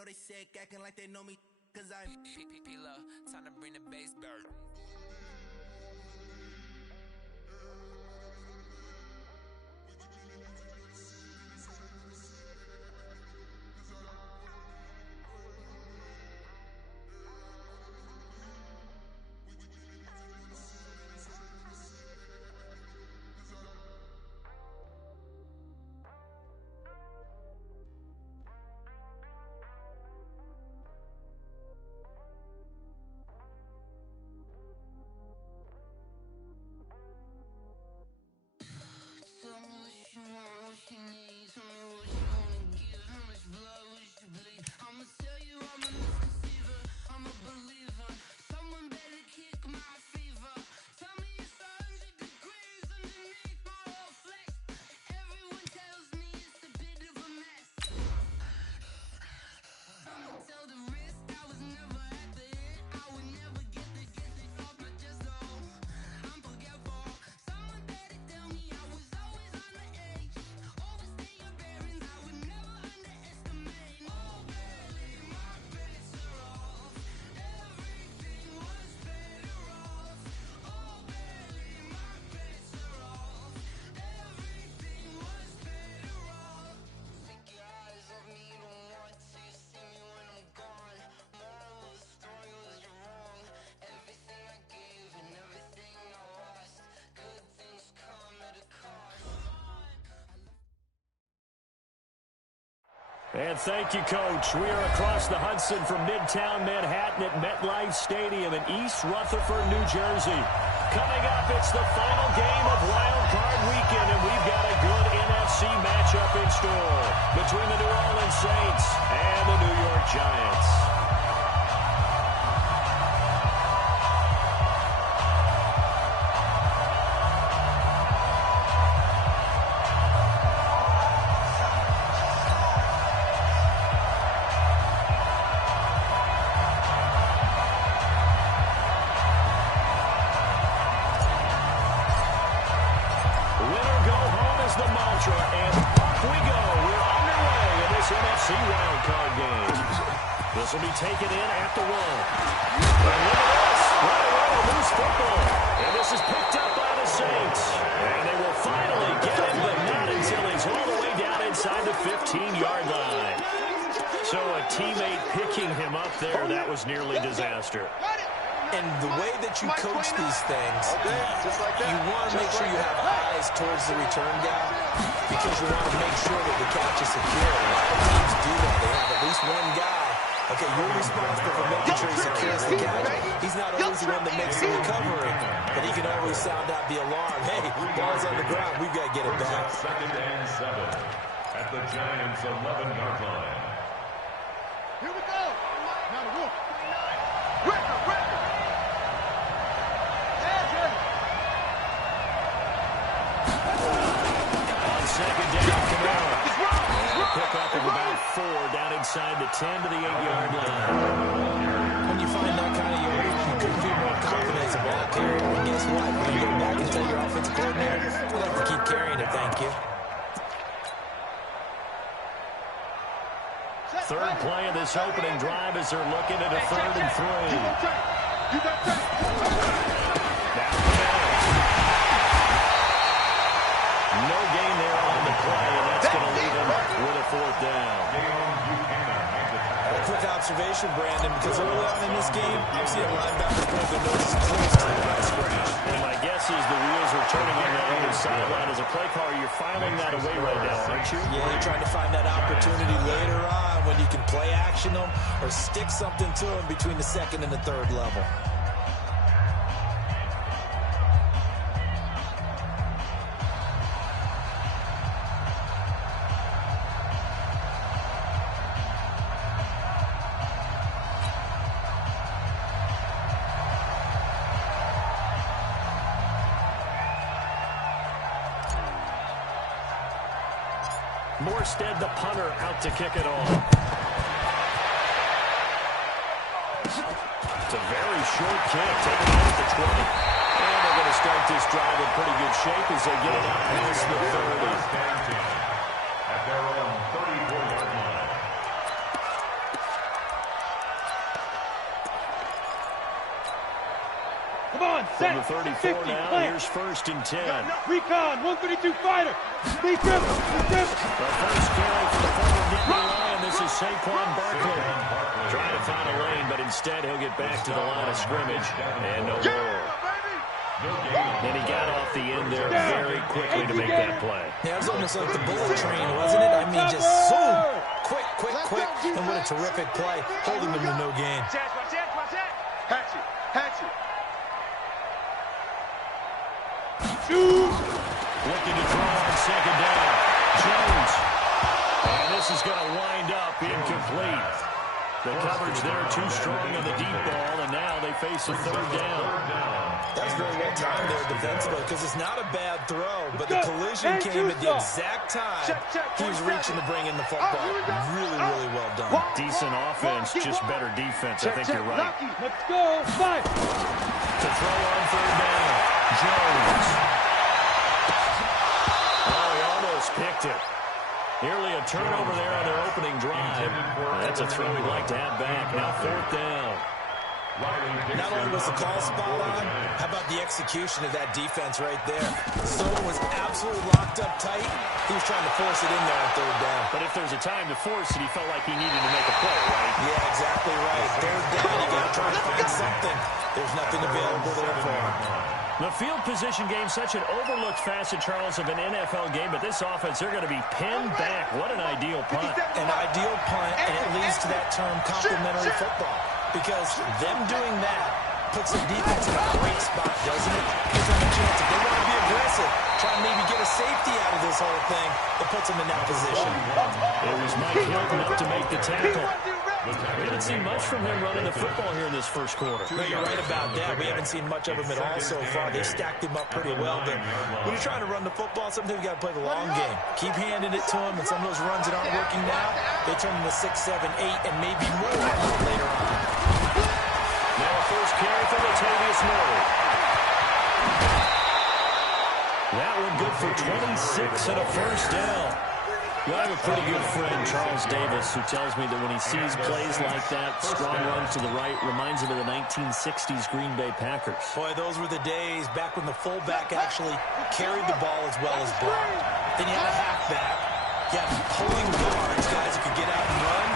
know they sick, acting like they know me, cause I'm P-Love, time to bring the bass bird. And thank you, Coach. We are across the Hudson from Midtown Manhattan at MetLife Stadium in East Rutherford, New Jersey. Coming up, it's the final game of Wild Card Weekend, and we've got a good NFC matchup in store between the New Orleans Saints and the New York Giants. This will be taken in at the one. And look at this. Right away, a loose football. And this is picked up by the Saints. And they will finally get him, but not until he's all the way down inside the 15-yard line. So a teammate picking him up there, that was nearly disaster. And the way that you coach these things, you want to make sure you have eyes towards the return guy because you want to make sure that the catch is secure. A lot of teams do that. They have at least one guy. Okay, you're responsible for making sure he secures the catch. He's not always the one that makes the recovery, but he can always sound out the alarm. Hey, ball's on the ground. We've got to get it back. 2nd and 7 at the Giants' 11-yard line. Here we go. Now the wolf. Record. On 2nd down, Camara. And a pickup of about 4 down inside the 10 to the 8-yard line. When you find that kind of yardage, you couldn't feel more confident as a ball carrier. And guess what? When you go back and tell your offensive coordinator, I'd like to keep carrying it, thank you. Third play of this opening drive as they're looking at a 3rd and 3. Now no gain there on the play, and that's going to leave him with a 4th down. A quick observation, Brandon, because early on in this game, I've seen a linebacker point their noses close to the line scrimmage. And my guess is the wheels are turning on that other sideline. As a play caller, you're filing that away right now, aren't you? Yeah, you're trying to find that opportunity later on when you can play action them or stick something to them between the 2nd and the 3rd level. Morstead, the punter, out to kick it off. It's a very short kick, taken out at the 20. And they're going to start this drive in pretty good shape as they get it out past the 30. At their own 34-yard line. From the 34 now, here's 1st and 10. Recon, 132 fighter. Be dribble. The first carry for the former Nittany Lion. This is Saquon Barkley. Trying to find a lane, but instead he'll get back to the line of scrimmage. And no more. And he got off the end there very quickly to make that play. Yeah, it was almost like the bullet train, wasn't it? I mean, just zoom. Quick. And what a terrific play, holding them to no gain. Hatchet. Looking to throw on 2nd down. Jones. And this is going to wind up incomplete. The coverage there too strong on the deep ball, and now they face a 3rd down. That's very well timed there defensively because it's not a bad throw, but the collision came at the exact time he was reaching to bring in the football. Really well done. Decent offense, just better defense. I think you're right. Let's go. 5. To throw on 3rd down. Jones. Oh, he almost picked it. Nearly a turnover there on their opening drive. That's a throw we'd like to have back. Now 4th down. Not only was the call spot on, how about the execution of that defense right there? Someone was absolutely locked up tight. He was trying to force it in there on 3rd down. But if there's a time to force it, he felt like he needed to make a play, right? Yeah, exactly right. 3rd down, you got to try to find something. There's nothing available there for him. The field position game, such an overlooked facet, Charles, of an NFL game, but this offense, they're going to be pinned back. What an ideal punt. An ideal punt, and it leads to that term complementary football. Because them doing that puts the defense in a great spot, doesn't it? Gives them a chance. If they want to be aggressive, try and maybe get a safety out of this whole thing, it puts them in that position. It was Mike Hilton up to make the tackle. We haven't seen much from him running the football here in this first quarter. No, you're right about that. We haven't seen much of him at all so far. They stacked him up pretty well. But when you're trying to run the football, sometimes you got to play the long game. Keep handing it to him, and some of those runs that aren't working now, they turn into 6, 7, 8, and maybe more later on. Now a first carry for Latavius Murray. That one good for 26 and a first down. Well, I have a pretty good friend, Charles Davis, who tells me that when he sees plays like that, strong runs to the right, reminds him of the 1960s Green Bay Packers. Boy, those were the days back when the fullback actually carried the ball as well as blocked. Then you had a halfback. You had pulling guards, guys who could get out and run.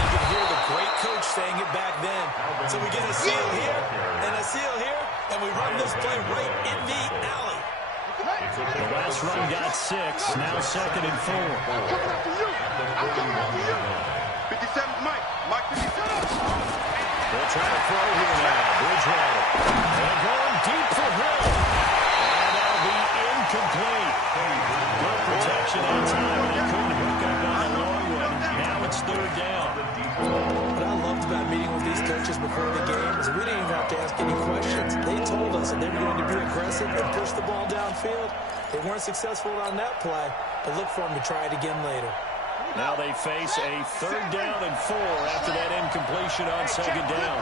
You could hear the great coach saying it back then. So we get a seal here and a seal here, and we run this play right in the alley. The last run got 6, now 2nd and 4. I'm coming after you. 57, Mike. Mike 57. They'll try to throw here now. Bridgewater. And going deep for Hill. And that'll be incomplete. Good protection on time. They couldn't hook up on the long one. Now it's 3rd down. What I loved about meeting with these coaches before the game is we didn't even have to ask any questions. They told us that they were going to be aggressive and push the ball downfield. They weren't successful on that play, but look for them to try it again later. Now they face a 3rd down and 4 after that incompletion on 2nd down.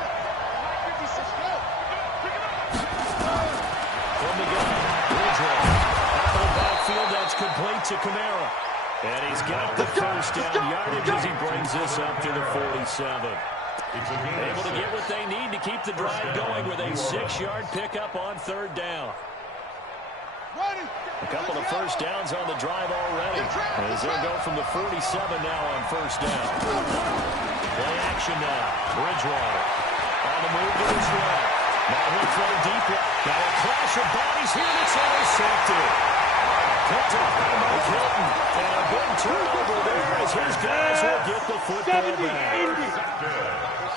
From the gun, Bridgewater. Out of the backfield, that's complete to Kamara. And he's got the first down yardage as he brings this up to the 47. Able to get what they need to keep the drive going with a 6-yard pickup on 3rd down. A couple of first downs on the drive already as they'll go from the 47 now on 1st down. Play action now. Bridgewater on the move to his right. Now he'll throw deep. Now a clash of bodies here that's intercepted. Picked up by Mike Hilton. And a big turnover there as his guys will get the football back.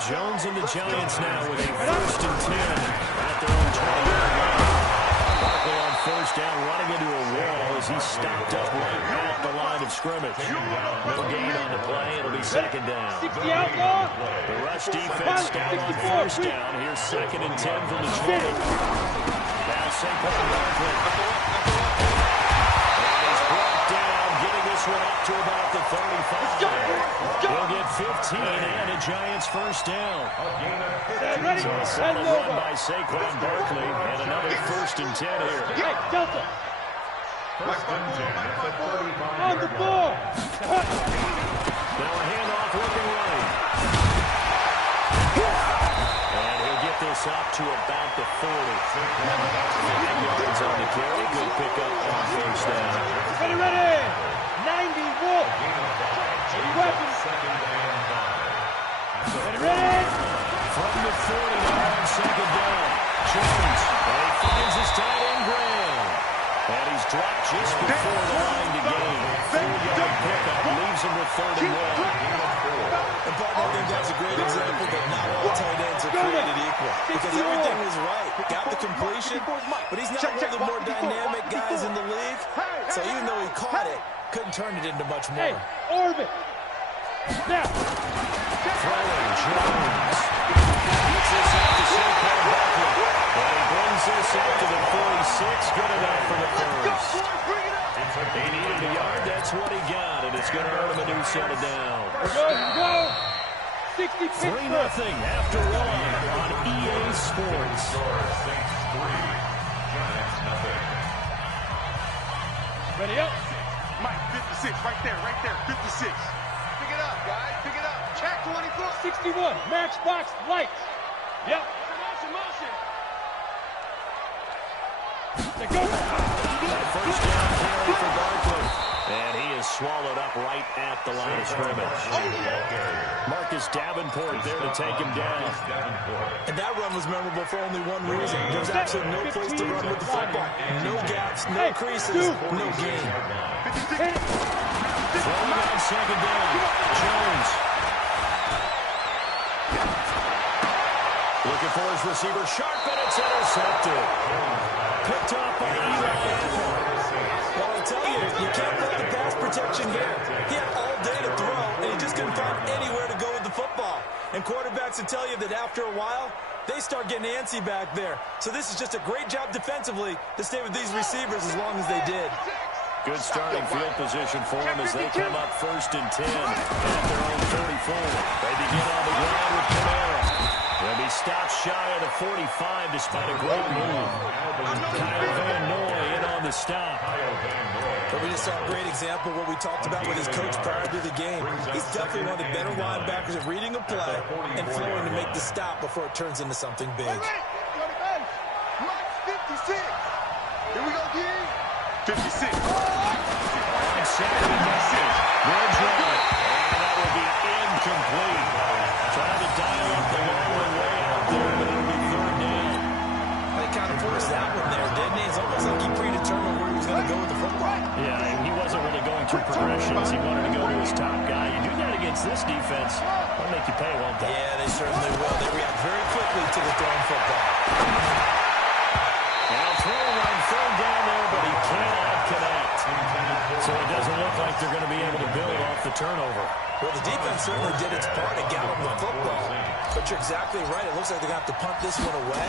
Jones and the Giants now with a 1st and 10 at their own 20-yard line. Barkley on 1st down, running into a wall as he stopped up right at the line of scrimmage. No gain on the play. It'll be 2nd down. The rush defense down on 1st down. Here's 2nd and 10 from the 20. Now Saquon Barkley. And he's brought down, getting this one up to about the 35. He'll get 15 and a Giants 1st down. So a solid run by Saquon Barkley and another 1st and 10 here. Hey, Delta. On the ball. Now a handoff looking right. And he'll get this this up to about the 40. 5 yards on the carry. Good pickup on first down. Ready! 90 Wolf! Weapons! Ready! From the 40 now on second down. Jones, and he finds his tight end Graham. And he's dropped just before the line to gain. 4-yard pickup leaves him with 3rd and 1. And partner, I think that's a great example that not all tight ends are created equal. Because everything was right. Got the completion, but he's not one of the more dynamic guys in the league. So even though he caught it, couldn't turn it into much more. Orbit! Now! Throwing Jones. Gets this out to Saquon Barkley. And he brings this out to the 46. Good enough for the first. He needed a yard. That's what he got. And it's going to earn him a new set of downs. Here we go! 60 3-0 after 1 on EA Sports. Ready up! Mike, 56, right there, 56. Pick it up, guys, pick it up. Check 24. 61, matchbox lights. Yep. Motion. They go. First down carry for Barkley. And he is swallowed up right at the line of scrimmage. Marcus Davenport there to take him down. And that run was memorable for only one reason. There's absolutely no place to run with the football. No gaps, no creases, no gain. Throwing on second down. Jones. Looking for his receiver. Sharp, and it's intercepted. Picked up by Eli Apple. Well, I tell you, you can't let the pass protection here. He had all day to throw, and he just couldn't find anywhere to go with the football. And quarterbacks will tell you that after a while, they start getting antsy back there. So this is just a great job defensively to stay with these receivers as long as they did. Good starting field position for him as they come up 1st and 10 at their own 34. They begin on the ground with Kamara. He'll be stopped shy of the 45 despite a great move. Kyle Van Noy in on the stop. But we just saw a great example of what we talked about with his coach prior to the game. He's definitely one of the better linebackers at reading a play and flowing to make the stop before it turns into something big. Mike, 56. Here we go, D. 56. On second and 9. Ridgeway. And that will be incomplete. Trying to dial up the long way out there, but it'll be 3rd down. They kind of forced that one there, didn't he? It's almost like he predetermined where he was going to go with the football. Yeah, and he wasn't really going through progressions. He wanted to go to his top guy. You do that against this defense, they'll make you pay, won't they? Yeah, they certainly will. They react very quickly to the thrown football. Now throwing on 3rd down there, but he cannot connect. So it doesn't look like they're going to be able to build off the turnover. Well, the defense certainly did its part to gallop the football. But you're exactly right. It looks like they're going to have to punt this one away.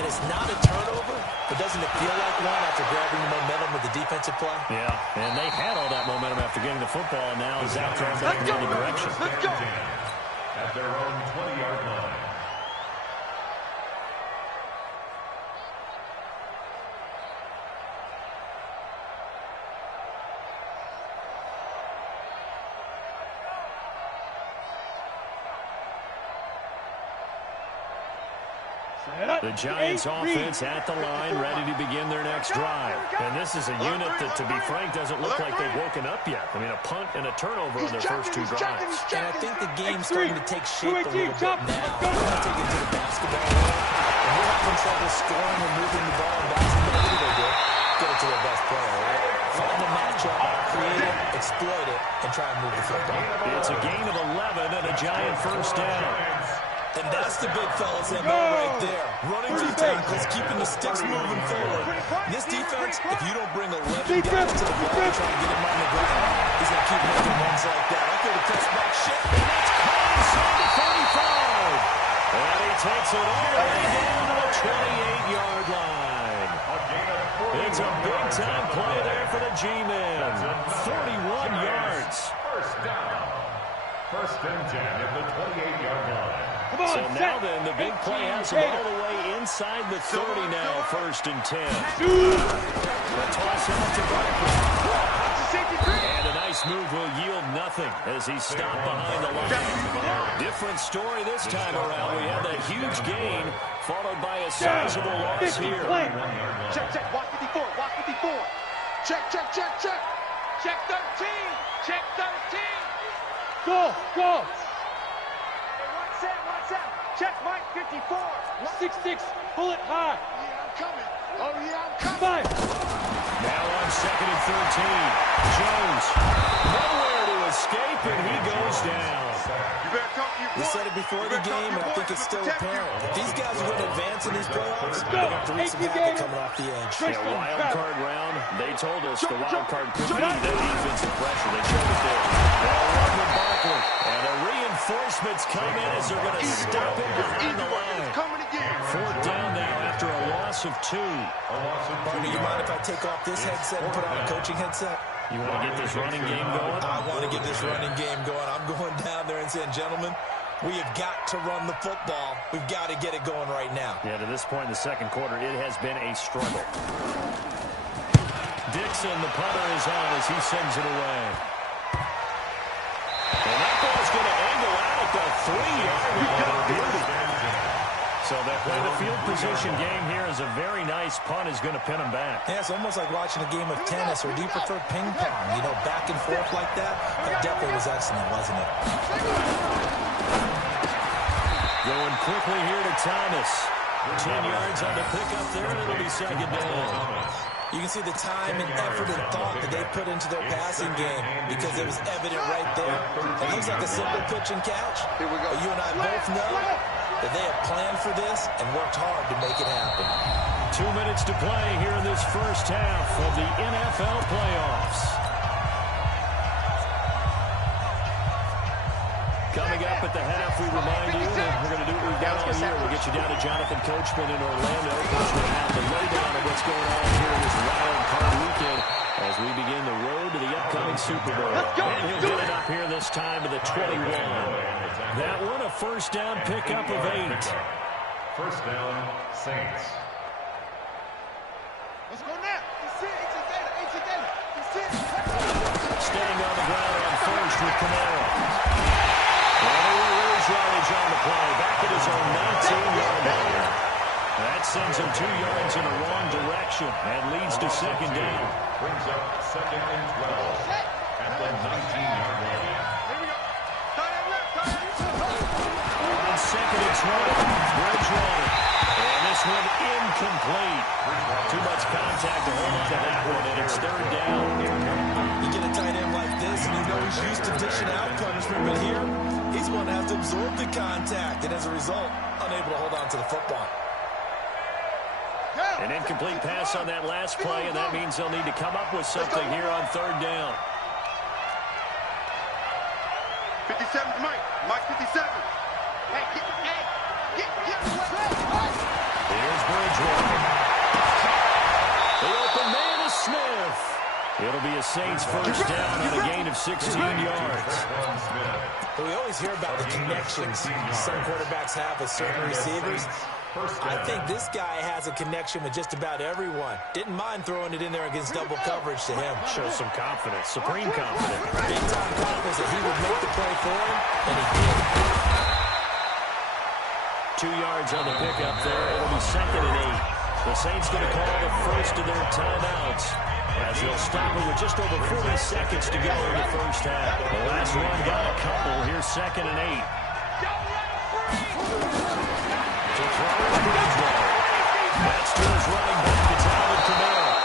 And it's not a turnover, but doesn't it feel like one after grabbing the momentum with the defensive play? Yeah, and they had all that momentum after getting the football, and now Zach trying back in the other direction. Let's go. At their own 20-yard line. The Giants offense at the line, ready to begin their next drive. And this is a unit that, to be frank, doesn't look like they've woken up yet. I mean, a punt and a turnover on their first 2 drives. And I think the game's starting to take shape a little bit now. They're going to take it to the basketball world. And we're having trouble scoring or moving the ball in basketball. What do they do? Get it to their best player, right? Find a matchup, create it, exploit it, and try and move the football. It's a gain of 11 and a Giant first down. And that's the big fella's MO right there. Running through tackles, keeping the sticks moving forward. This defense, if you don't bring 11 guys to the ball and try to get him on the ground, he's going to keep making runs like that. I could have touched back shit. And that's close on the 35. And he takes it all the way down to the 28-yard line. It's a big-time play there for the G-Men. 41 yards. First down. 1st and 10 at the 28-yard line. So now then, the big play has him all the way inside the 30 now, 1st and 10. The toss out to Barkley. And a nice move will yield nothing as he's stopped behind the line. Different story this time around. We have that huge gain followed by a sizable loss here. Check, check. Watch 54. Watch 54. Check, check, check, check. Check 13. Check 13. Go, go. Hey, one set. Check Mike 54. 6-6. Pull it high. Yeah, I'm coming. Oh, yeah, I'm coming. 5. Now on 2nd and 13. Jones, nowhere to escape, and he goes down. You better talk to your boy. We said it before the game, and I think it's still apparent. If these guys are going to advance in these playoffs, they're going to have to reach some havoc coming off the edge. Yeah, wild card round. They told us the wild card could be the defensive pressure. They showed it there. Ball run with Barkley. And the reinforcements come in as they're going to stop him behind the line. Coming again. 4th down now after a loss of 2. Partner, you mind if I take off this headset and put on a coaching headset? You want to get this running game going? I want to get this running game going. I'm going down there and saying, gentlemen, we have got to run the football. We've got to get it going right now. Yeah, to this point in the second quarter, it has been a struggle. Dixon, the punter, is on as he sends it away. And that ball's going to angle out at the 3-yard line. So they play the field position game here as a very nice punt is going to pin them back. Yeah, it's almost like watching a game of tennis, or do you prefer ping pong? You know, back and forth like that? That definitely was excellent, wasn't it? Going quickly here to Thomas. 10 yards on the pickup there, and it'll be 2nd down. You can see the time and effort and thought that they put into their passing game because it was evident right there. It looks like a simple pitch and catch. Here we go. But you and I both know that they have planned for this and worked hard to make it happen. 2 minutes to play here in this first half of the NFL playoffs. Coming up at the half, we remind you that we're going to do what we've done all year. We'll get you down to Jonathan Coachman in Orlando. Coach will have the lowdown of what's going on here in this wild card weekend as we begin the road to the upcoming Super Bowl. And he'll get it up here this time to the 21. That one, a first down pickup of 8. First down, Saints. Let's go now. Staying on the ground on first with Kamara. Yardage on the play, back at his own 19-yard line. That sends him 2 yards in the wrong direction and leads to 2nd down. Brings up 2nd and 12 at the 19-yard line. Here we go. On 2nd and 20, Bridgewater. And this one incomplete. Too much contact to hold on to that one, and it's 3rd down. You get a tight end like this, and you know he's used to dishing out punishment, but here, he's going to have to absorb the contact, and as a result, unable to hold on to the football. An incomplete pass on that last play, and that means they'll need to come up with something here on 3rd down. 57's Mike. Mike 57. Hey, get. Here's Bridgewater. The open man is Smith. It'll be a Saints first down on a gain of 16 yards. We always hear about the connections some quarterbacks have with certain receivers. I think this guy has a connection with just about everyone. Didn't mind throwing it in there against double coverage to him. Shows some confidence, supreme confidence. Big-time confidence that he would make the play for him, and he did. 2 yards on the pickup there. It'll be 2nd and 8. The Saints going to call the first of their timeouts as they'll stop it with just over 40 seconds to go in the first half. The last one got a couple. Here's 2nd and 8. To throw is Bridgewater. That's to his running back. It's Alvin Kamara.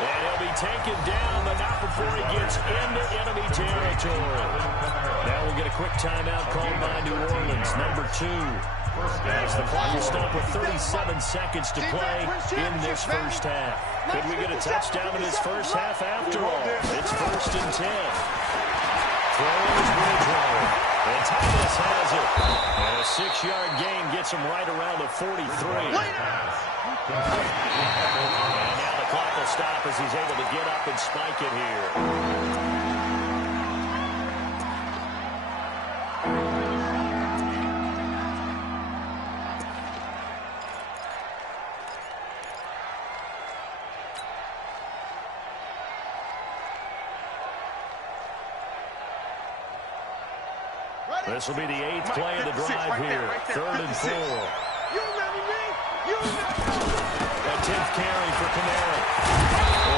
And he'll be taken down, but not before he gets into enemy territory. Now we'll get a quick timeout called by New Orleans, number 2. As the clock will stop with 37 seconds to play in this first half. Could we get a touchdown in this first half after all? It's 1st and 10. Throws Bridgewater. And Thomas has it. And a 6-yard gain gets him right around the 43. And now the clock will stop as he's able to get up and spike it here. This will be the 8th play of the drive here. 3rd and 4. You remember me? You remember me? A 10th carry for Kamara.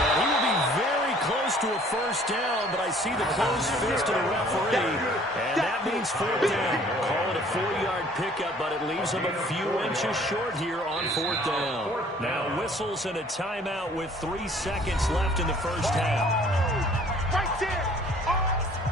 And he will be very close to a first down, but I see the closed fist of the referee, and that means 4th down. Call it a 4-yard pickup, but it leaves him a few inches short here on 4th down. Now whistles and a timeout with 3 seconds left in the first half. Right there.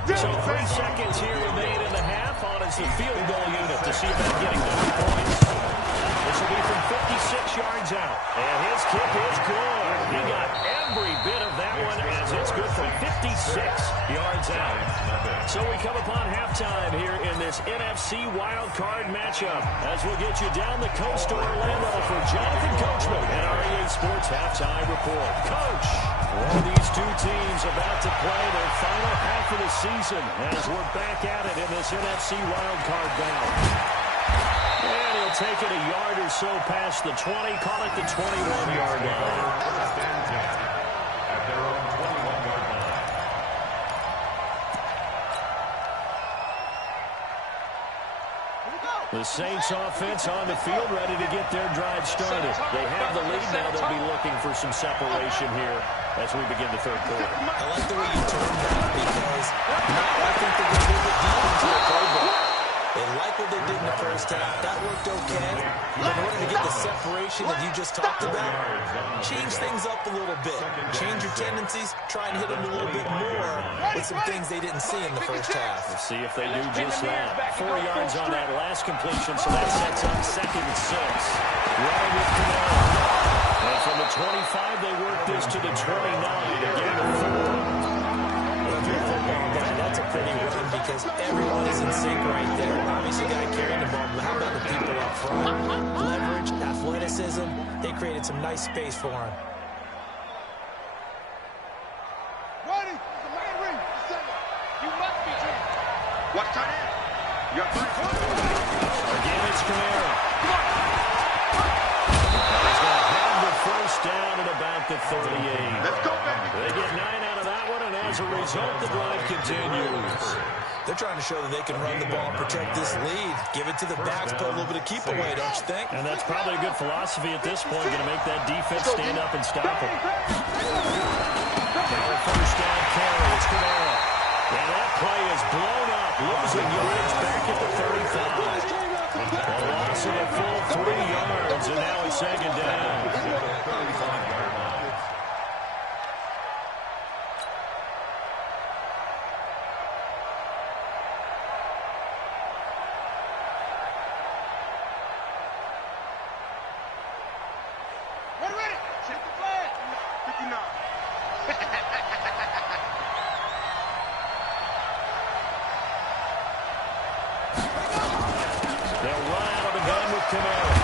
So 3 seconds here remain in the half on as the field goal unit to see about getting the 3 points. This will be from 56 yards out. And his kick is good. He got every bit of that one as it's good from 56 yards out. So we come upon halftime here in this NFC wildcard matchup as we'll get you down the coast to Orlando for Jonathan Coachman and our EA Sports Halftime Report. Coach, well, these two teams about to play their final half of the season as we're back at it in this NFC wildcard bout. And he'll take it a yard or so past the 20, call it the 21-yard line. At their own 21-yard line. The Saints offense on the field ready to get their drive started. They have the lead now. They'll be looking for some separation here as we begin the 3rd quarter. I like the way you turned that because now I think they're going to move it deep into the playbook. They like what they did in the first half. That worked okay. But in order to get the separation that you just talked about, change things up a little bit. Change your tendencies. Try and hit them a little bit more with some things they didn't see in the first half. We'll see if they do just that. 4 yards on that last completion, so that sets up 2nd and 6. Running with Kamara. And from the 25, they work this to the 29 again. That's a pretty run because everyone is in sync right there. Obviously, guy carrying the ball, but how about the people up front? Leverage, athleticism, they created some nice space for him. Ready? The man ring. You must be dreaming. Watch tight end. You got 3 points. Again, it's Kamara. He's going to have the first down at about the 38. Let's go, baby. They get 9 out of that one, and as a result, the drive continues. They're trying to show that they can run the ball and protect this lead. Give it to the backs, put a little bit of keep away, don't you think? And that's probably a good philosophy at this point, going to make that defense stand up and stop it. Now a first down carry. It's Kamara. And that play is blown up, losing yards back at the 35. A loss of a full 3 yards, and now it's 2nd down. Ready? Check the flag. 59. They'll run out of the gun with Kamara.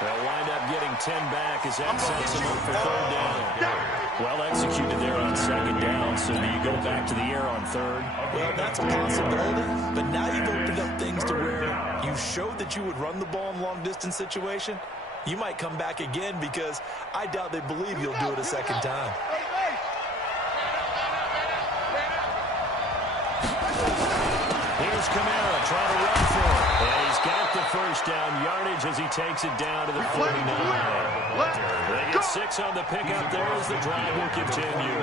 They'll wind up getting 10 back as that sets them up for 3rd down. Well executed there on 2nd down, so do you go back to the air on 3rd? Well, that's a possibility, but now you've opened up things to where you showed that you would run the ball in long-distance situation. You might come back again because I doubt they believe you'll do it a 2nd time. Here's Kamara trying to run for it. And he's got the first down yardage as he takes it down to the 49. They get 6 on the pickup there as the drive will continue.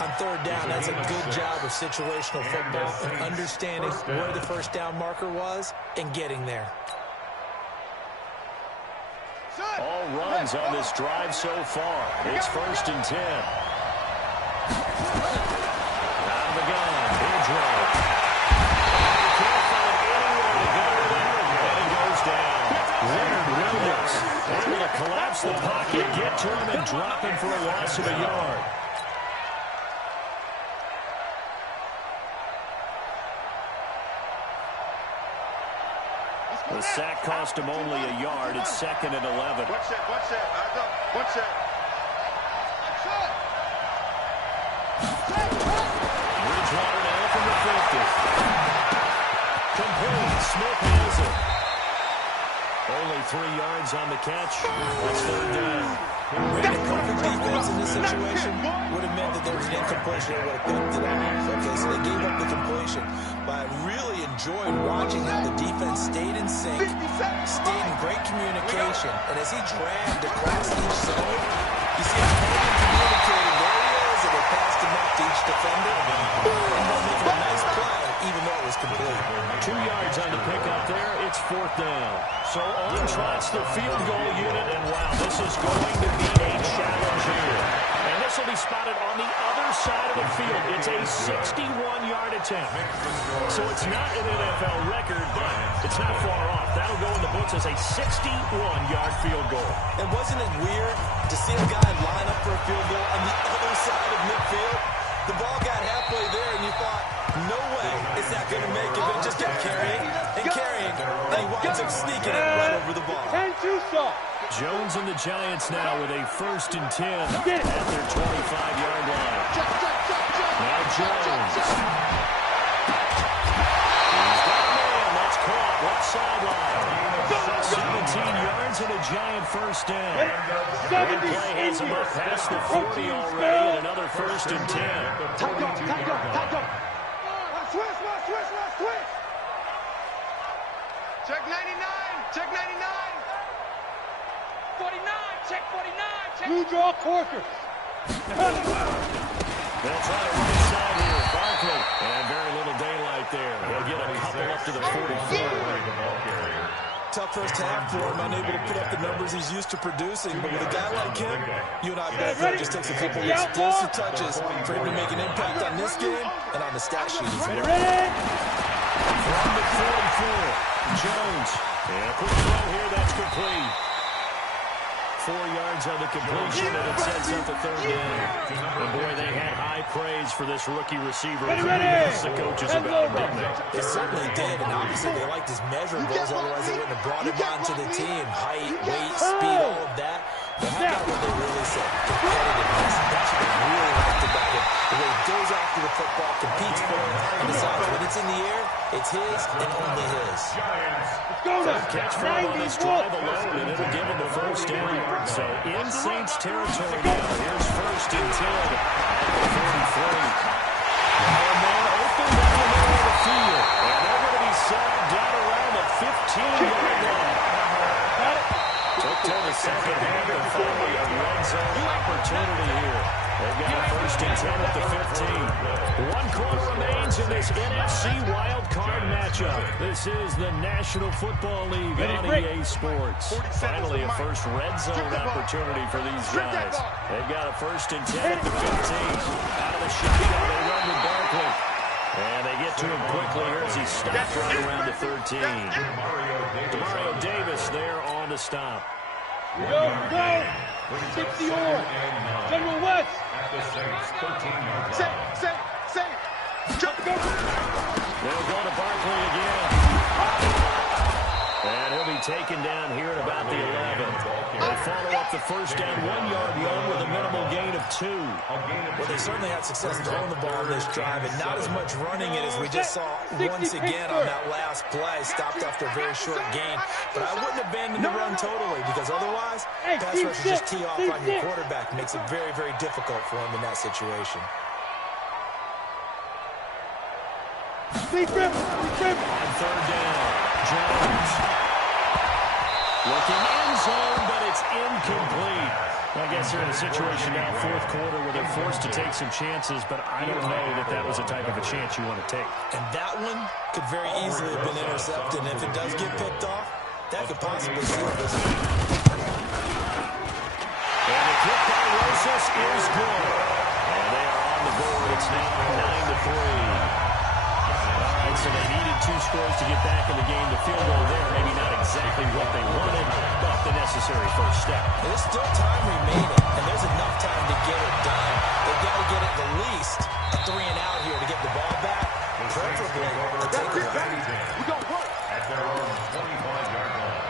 On 3rd down, that's a good job of situational football and understanding where the first down marker was and getting there. All runs on this drive so far. It's 1st and 10. Out of the gun. Here's Drake. Can't find anywhere to go. And it goes down. Leonard Williams able to collapse the pocket, get to him, and drop him for a loss of a yard. The sack cost him only a yard. It's 2nd and 11. One set. Eyes up. One set. Bridgewater now from the 50. Complete. Smith has it. Only 3 yards on the catch. That's 3rd down. Perfect defense in this situation would have meant that there was an incomplete completion, they would have picked it off. Okay, so they gave up the completion. But I really enjoyed watching how the defense stayed in sync, stayed in great communication, and as he dragged across each zone, you see how Madden communicated where he is, and they passed him up to each defender, and they're making a nice play, even though it was complete. 2 yards on the pickup there. It's 4th down. So on trots the field goal unit, and wow, this is going to be a challenge here. And this will be spotted on the other side of the field. It's a 61-yard attempt. So it's not an NFL record, but it's not far off. That'll go in the books as a 61-yard field goal. And wasn't it weird to see a guy line up for a field goal on the other side of midfield? The ball got halfway there, and you thought, no way is that going to make it, but it just kept carrying and carrying, and he winds up sneaking it right over the ball. Jones and the Giants now with a 1st and 10 at their 25-yard line. Now Jones. He's got a man. That's caught. Left sideline. 17 yards and a Giant 1st down. One play has him up past the 40 already, and another 1st and 10. Switch. Check 99. Check 99. 49, check 49, check. Blue draw Corker. They'll try to right side here. Barkley. And very little daylight there. He'll get a couple up to the 44. Tough first half for him, unable to put up the numbers he's used to producing. But with a guy like him, you and I both know it just takes a couple of explosive touches for him to make an impact on this game and on the stat sheet as well. From the 44, Jones. Yeah, quick throw here, that's complete. 4 yards on the completion, and it sets up a 3rd down. And boy, they had high praise for this rookie receiver. The coaches about him, didn't they? They certainly did, and obviously they liked his measurables, otherwise they wouldn't have brought him onto the team. Height, weight, speed, all of that. But how about what they really said? Competitiveness. That's what they really liked about him. The way he goes after the football, competes for it, and decides when it's in the air, it's his and only his. Catch for him on this drive alone, and it'll give him the 1st down. So in Saints territory now. Here's 1st and 10 at the 43. And then open down the middle of the field. And they're going to be sacked down around the 15-yard line. Took till the second half and finally a red zone opportunity here. They've got a 1st and 10 at the 15. 1 quarter remains in this NFC wild card matchup. This is the National Football League on EA Sports. Finally, a first red zone opportunity for these guys. They've got a 1st and 10 at the 15. Out of the shotgun, they run with Barkley. And they get to him quickly here as he stopped right around the 13. Demario Davis there on the stop. Go. 60 or General West. Say. They'll go to Barkley again. And he'll be taken down here at about the 11. They follow up the 1st down 1-yard run with a minimal gain of 2. Well, they certainly had success throwing the ball in this drive, and not as much running it as we just saw once again on that last play. Stopped after a very short gain. But I wouldn't abandon the run totally, because otherwise, pass rushers just tee off on your quarterback. Makes it very, very difficult for him in that situation. On 3rd down, Jones. Looking end zone, but it's incomplete. I guess they're in a situation now, 4th quarter, where they're forced to take some chances, but I don't know that was the type of a chance you want to take. And that one could very easily have been intercepted, and if it does get picked off, that could possibly seal this. And the kick by Rosas is good. And they are on the board. It's now 9-3. So they needed 2 scores to get back in the game. The field goal there, maybe not exactly what they wanted, but the necessary first step. There's still time remaining, and there's enough time to get it done. They've got to get at the least a 3 and out here to get the ball back, preferably a takeaway. We got work. At their own 25-yard line.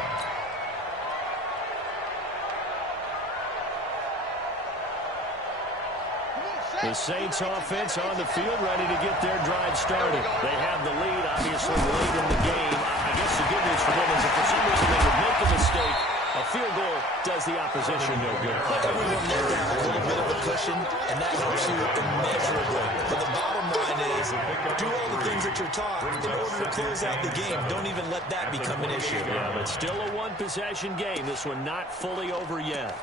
The Saints offense on the field, ready to get their drive started. They have the lead, obviously, late in the game. I guess the good news for them is if for some reason they would make a mistake, A field goal does the opposition no good. Everyone there to have a little bit of a cushion, and that helps you immeasurably. But the bottom line is, do all the things that you're taught in order to close out the game. Don't even let that become an issue. Yeah, but still a one-possession game. This one not fully over yet.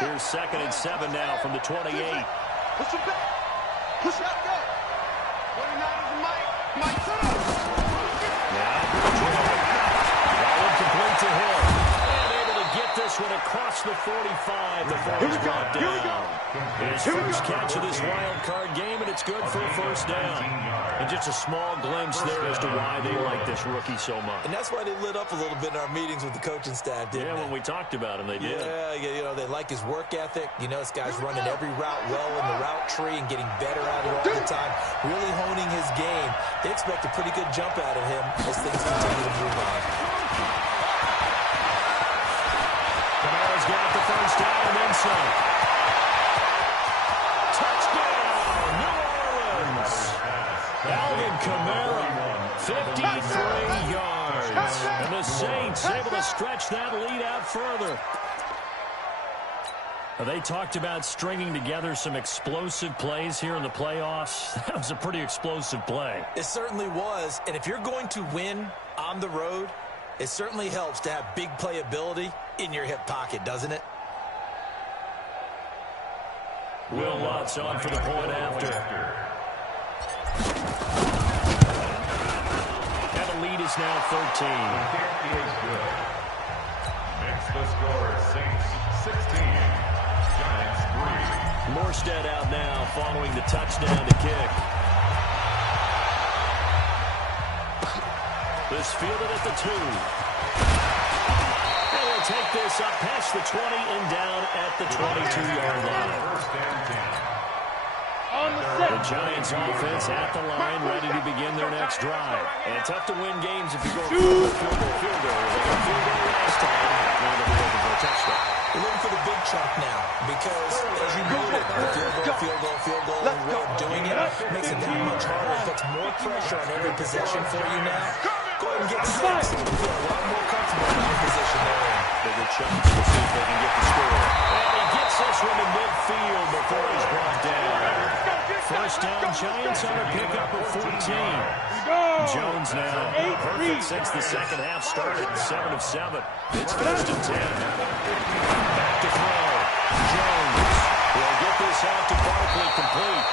Here's 2nd and 7 now from the 28. Push him back. Push out, go. 29 is Mike. Mike, set up. Ball complete to him. And able to get this one across the 45 before he's brought down. His first catch of this wild card game, and it's good for a first down. And just a small glimpse there as to why they like this rookie so much. And that's why they lit up a little bit in our meetings with the coaching staff, didn't they? When we talked about him, they did. Yeah, you know, they like his work ethic. You know, this guy's running every route well in the route tree and getting better at it all the time, really honing his game. They expect a pretty good jump out of him as things continue to move on. Kamara's got the first down and then some. Touchdown, New Orleans. Alvin Kamara, 53 yards. And the Saints able to stretch that lead out further. They talked about stringing together some explosive plays here in the playoffs. That was a pretty explosive play. It certainly was. And if you're going to win on the road, it certainly helps to have big playability in your hip pocket, doesn't it? Will Lutz on for the point after. And the lead is now 13. Is good. Makes the score Saints 16. Giants 3. Morstead out now following the touchdown to kick. This fielded at the 2. And we'll take this up past the 20 and down at the 22-yard line. First and 10. The Giants offense at the line, ready to begin their next drive. And tough to win games if you go field goal. They got field goal last time. Now they'll be looking for a touchdown. We're looking for the big chunk now because, as you noted, field goal, and way of doing it makes it that much harder. It puts more pressure on every possession for you now. Go ahead and get 6. You feel a lot more comfortable in the position they're in. Bigger chunks. We'll see if they can get the score. And he gets this one to midfield before he's brought down. First down, Giants on a pickup of 14. Jones now. Perfect since the second half started. 7 of 7. It's first and 10. Back to throw. Jones will get this out to Barkley complete.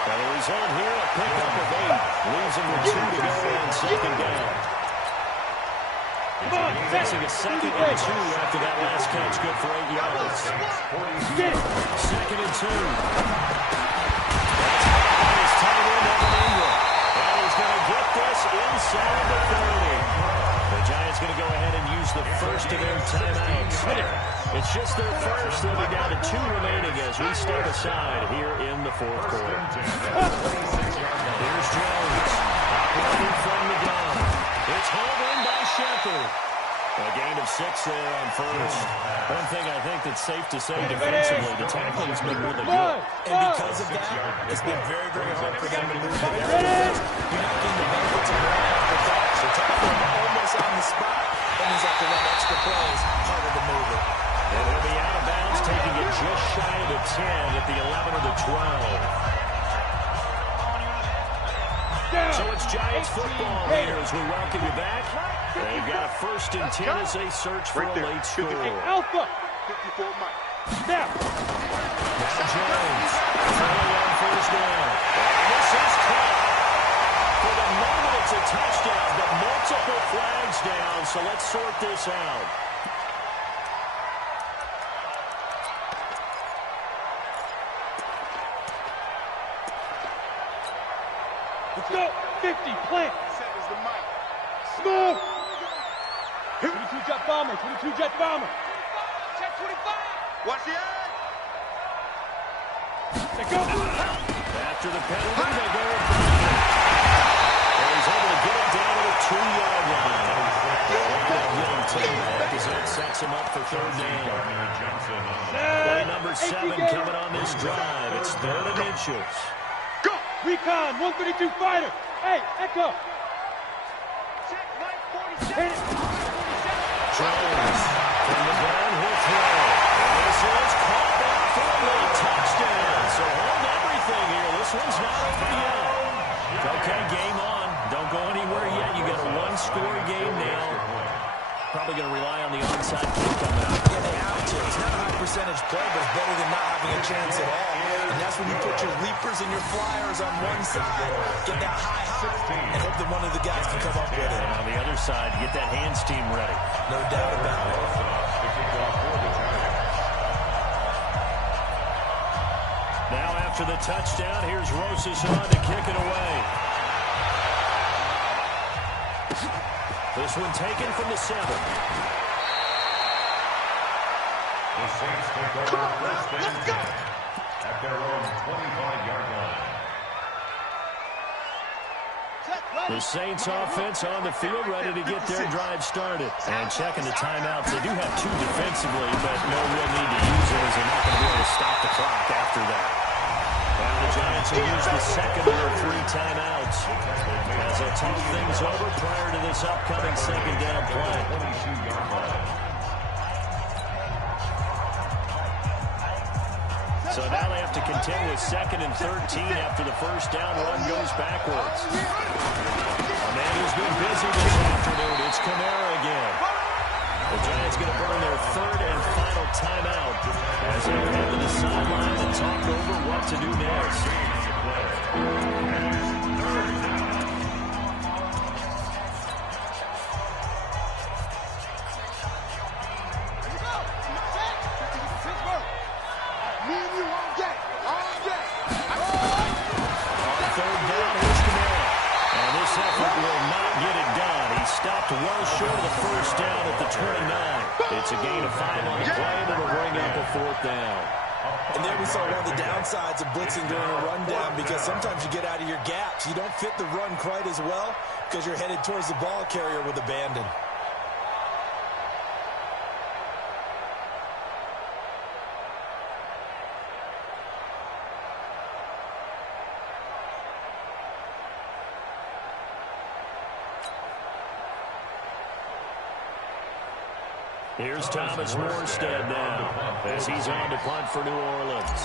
And the result here, a pickup of 8. Leaves him with 2 to go on second down. Facing a 2nd and 2 after that last catch, good for 8 yards. 2nd and 2. And he's going to get this inside the 30. The Giants going to go ahead and use the first of their timeouts. It's just their first. They'll be down to 2 remaining as we step aside here in the 4th quarter. Here's Jones. Operating from the gun. It's hauled in by Shepard. A gain of 6 there on first. One thing I think that's safe to say defensively, the tackling's been really good. And because of that, it's been very, very hard for them to move the ball. You're not getting the benefits of run after catch. You're tackling almost on the spot, and he's have to run extra plays, harder to move it. And he'll be out of bounds, taking it just shy of the 10 at the 11 or the 12. So it's Giants football here as we welcome you back. They've got a first and 10 as they search for a late score. Alpha. 54 Mike. Now. Now Jones. Throwing on first down. This is caught. For the moment, it's a touchdown, but multiple flags down, so let's sort this out. Let's go. 50, plant. Is the mic. Smoke. 22 jet bomber, 22 jet bomber. Check 25. Watch the eye. They go. After the penalty, they go with the and he's able to get it down to the 2-yard line. As that sets him up for third down. Play number 7 coming on this drive. It's 3rd and inches. Go! Recon, 132 fighter. Hey, Echo. Jones from the gun, he'll throw. And this is caught back for a late touchdown. So hold everything here. This one's not over yet. Okay, game on. Don't go anywhere yet. You got a one-score game now. Probably going to rely on the onside kick coming out. Yeah, they have to. It's not a high percentage play, but it's better than not having a chance at all. And that's when you put your leapers and your flyers on one side, get that high, and hope that one of the guys can come up with it. And on the other side, get that hands team ready. No doubt about it. Now after the touchdown, here's Rosas on to kick it away. This one taken from the 7. The Saints take over first and 10 at their own 25-yard line. The Saints offense on the field, ready to get their drive started. And checking the timeouts. They do have 2 defensively, but no real need to use it as they're not going to be able to stop the clock after that. Now the Giants will use the second of their 3 timeouts as they talk things over prior to this upcoming second down play. So now they have to contend with 2nd and 13 after the first down run goes backwards. A man who's been busy this afternoon, it's Kamara again. The Giants going to burn their 3rd and final timeout as they head to the sideline and talk over what to do next. Well short of the first down at the 29. It's a gain of 5 on the play, and it'll bring up a 4th down. And there we saw one of the downsides of blitzing during a rundown, because sometimes you get out of your gaps. You don't fit the run quite as well because you're headed towards the ball carrier with abandon. Here's Thomas Morstead now as he's on to punt for New Orleans.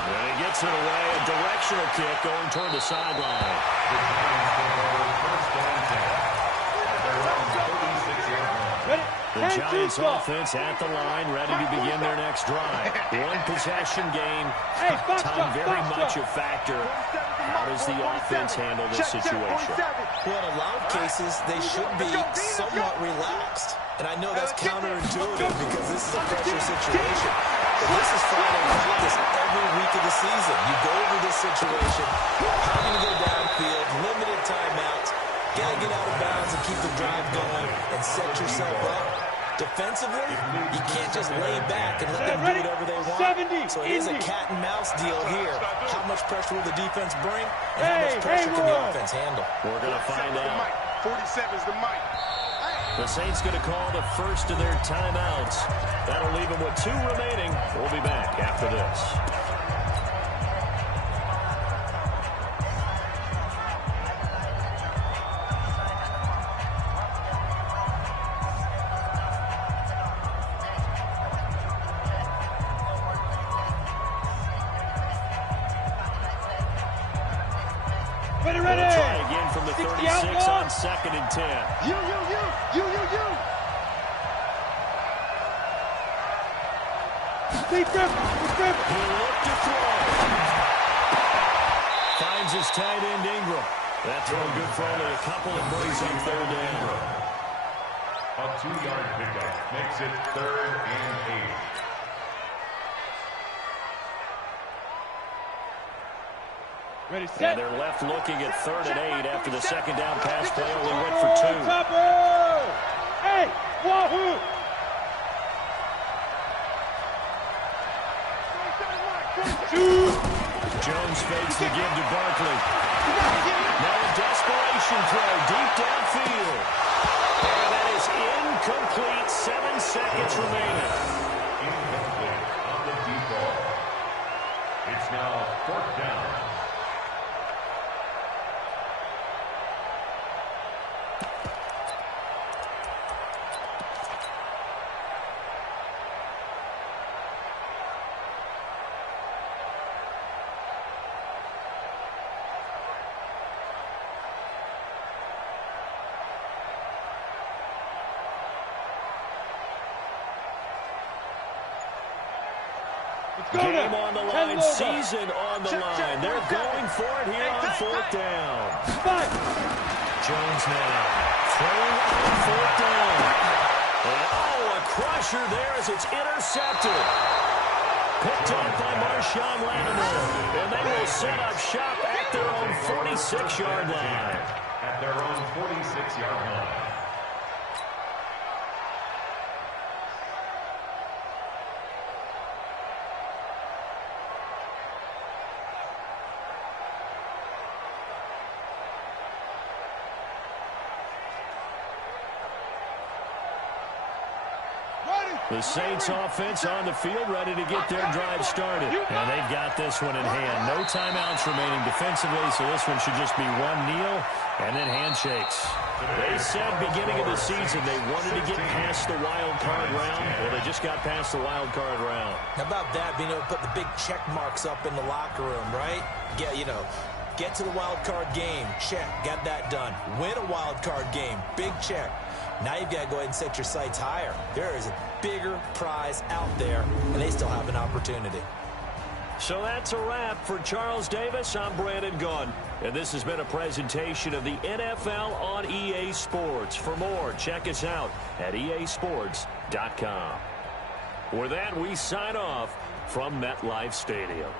And he gets it away, a directional kick going toward the sideline. The Giants offense at the line, ready to begin their next drive. 1 possession game, time very much a factor. How does the offense handle this situation? Well, in a lot of cases, they should be somewhat relaxed. And I know that's counterintuitive because this is a pressure situation. But this is Friday practice every week of the season. You go over this situation, having to go downfield, limited timeouts, got to get out of bounds and keep the drive going and set yourself up. Defensively, you can't just lay back and let them do whatever they want. So it is a cat and mouse deal here. How much pressure will the defense bring, and how much pressure can the offense handle? We're going to find out. 47 is the mic. The Saints going to call the first of their timeouts. That'll leave them with 2 remaining. We'll be back after this. Ready. We'll try again from the 36 on 2nd and 10. You. Deep grip. He looked to throw. Finds his tight end Ingram. That throw good for only a couple and brings him 3rd down. A 2-yard pickup makes it 3rd and 8. Ready, set. And they're left looking at 3rd and 8 after the second down pass play only went for 2. Hey, wahoo! Jones fakes the give to Barkley. Now a desperation throw deep downfield. And that is incomplete. 7 seconds remaining. Incomplete on the deep ball. It's now 4th down. Game on the line, season on the line. They're going for it here on fourth down. Jones now throwing on fourth down. And, a crusher there as it's intercepted. Picked up by Marshawn Lattimore. And they will set up shop at their own 46-yard line. At their own 46-yard line. The Saints offense on the field ready to get their drive started. And they've got this one in hand. No timeouts remaining defensively, so this one should just be one kneel and then handshakes. They said beginning of the season they wanted to get past the wild card round. Well, they just got past the wild card round. How about that, being able to put the big check marks up in the locker room, right? Get to the wild card game. Check. Got that done. Win a wild card game. Big check. Now you've got to go ahead and set your sights higher. There is a bigger prize out there, and they still have an opportunity. So that's a wrap for Charles Davis. I'm Brandon Gunn, and this has been a presentation of the NFL on EA Sports. For more, check us out at easports.com. With that, we sign off from MetLife Stadium.